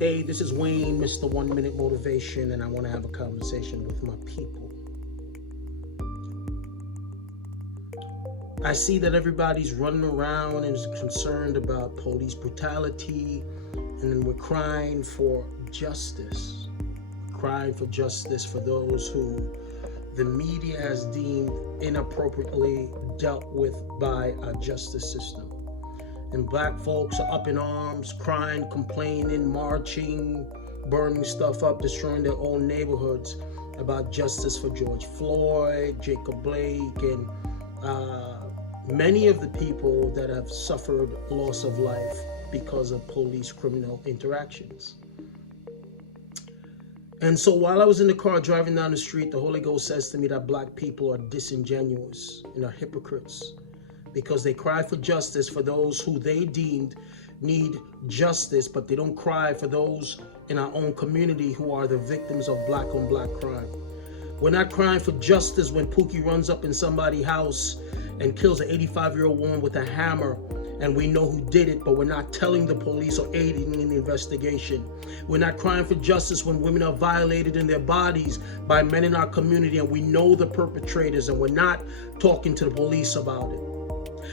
Hey, this is Wayne, Mr. 1 Minute Motivation, and I want to have a conversation with my people. I see that everybody's running around and is concerned about police brutality, and then we're crying for justice. Crying for justice for those who the media has deemed inappropriately dealt with by our justice system. And black folks are up in arms, crying, complaining, marching, burning stuff up, destroying their own neighborhoods about justice for George Floyd, Jacob Blake, and many of the people that have suffered loss of life because of police-criminal interactions. And so while I was in the car driving down the street, the Holy Ghost says to me that black people are disingenuous and are hypocrites, because they cry for justice for those who they deemed need justice, but they don't cry for those in our own community who are the victims of black on black crime. We're not crying for justice when Pookie runs up in somebody's house and kills an 85-year-old woman with a hammer, and we know who did it, but we're not telling the police or aiding in the investigation. We're not crying for justice when women are violated in their bodies by men in our community, and we know the perpetrators, and we're not talking to the police about it.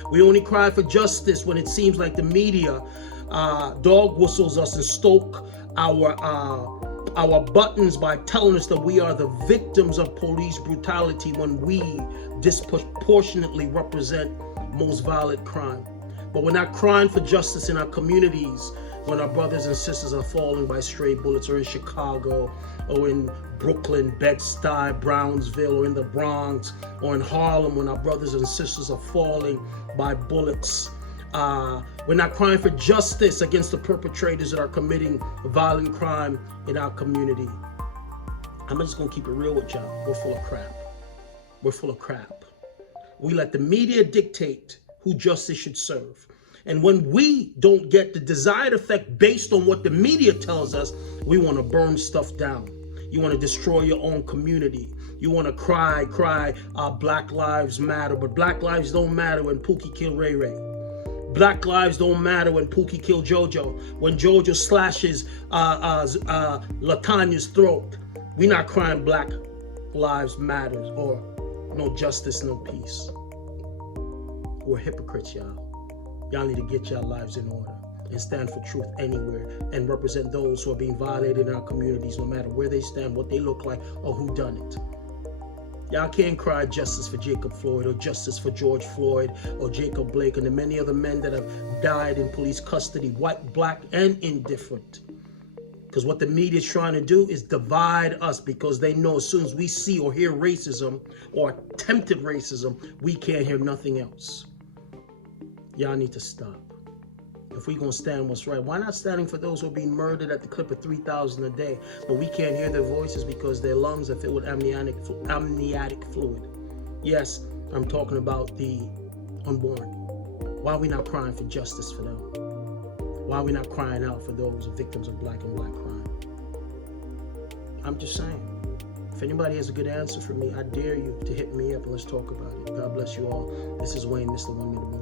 We only cry for justice when it seems like the media dog whistles us and stoke our buttons by telling us that we are the victims of police brutality when we disproportionately represent most violent crime. But we're not crying for justice in our communities when our brothers and sisters are falling by stray bullets, or in Chicago, or in Brooklyn, Bed-Stuy, Brownsville, or in the Bronx, or in Harlem when our brothers and sisters are falling by bullets. We're not crying for justice against the perpetrators that are committing violent crime in our community. I'm just gonna keep it real with y'all. We're full of crap. We're full of crap. We let the media dictate who justice should serve. And when we don't get the desired effect based on what the media tells us, we want to burn stuff down. You want to destroy your own community. You want to cry, Black Lives Matter. But Black lives don't matter when Pookie killed Ray Ray. Black lives don't matter when Pookie killed JoJo. When JoJo slashes LaTanya's throat. We're not crying Black Lives Matter or no justice, no peace. We're hypocrites, y'all. Y'all need to get your lives in order and stand for truth anywhere and represent those who are being violated in our communities, no matter where they stand, what they look like, or who done it. Y'all can't cry justice for Jacob Floyd or justice for George Floyd or Jacob Blake and the many other men that have died in police custody, white, black, and indifferent. Because what the media is trying to do is divide us, because they know as soon as we see or hear racism or attempted racism, we can't hear nothing else. Y'all need to stop. If we're going to stand what's right, why not standing for those who are being murdered at the clip of 3,000 a day, but we can't hear their voices because their lungs are filled with amniotic fluid? Yes, I'm talking about the unborn. Why are we not crying for justice for them? Why are we not crying out for those victims of black and black crime? I'm just saying. If anybody has a good answer for me, I dare you to hit me up and let's talk about it. God bless you all. This is Wayne, Mr. 1 Minute.